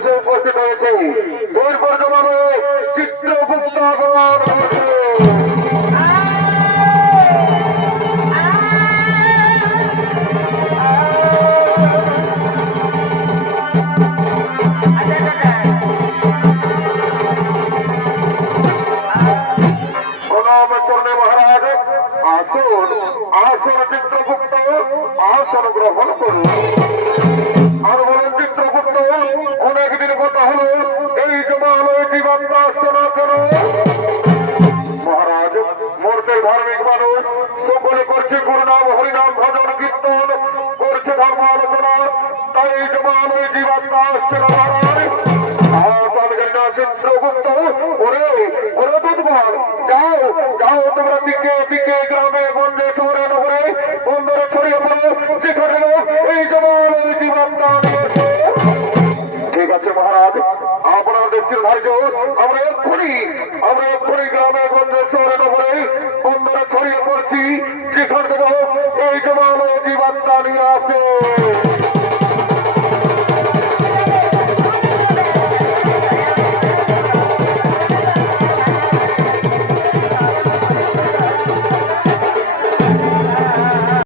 এসে উপস্থিত হয়েছে দুই বর্তমানে চিত্রগুপ্ত আগমন করছে। প্রণাম করলে মহারাজ, আসুন আসুন চিত্রগুপ্ত, আসন গ্রহণ করুন। আর বলেন চিত্রগুপ্ত, অনেকদিন কথা হলো এই জমালয় জীবন দর্শনা করো। মহারাজ, মূর্তের ধার্মিক মানুষ সকলে করছে গুরুনাম হরিনাম ভজন কীর্তন, করছে ধর্ম আলোচনা, তাই জমালয় জীবন দর্শনা চিত্রগুপ্ত, ওরে ওরে দুধবর, যাও যাও তোমরা দিকে দিকে গ্রামে গঞ্জে শহরে নগরে বন্দরে ছড়িয়ে পড়ো, যেখানে এই জমালয় জীবন দান। ঠিক আছে মহারাজ, আপনার দেশের ধার্য আমরা এক্ষুনি গ্রামে গঞ্জে শহরে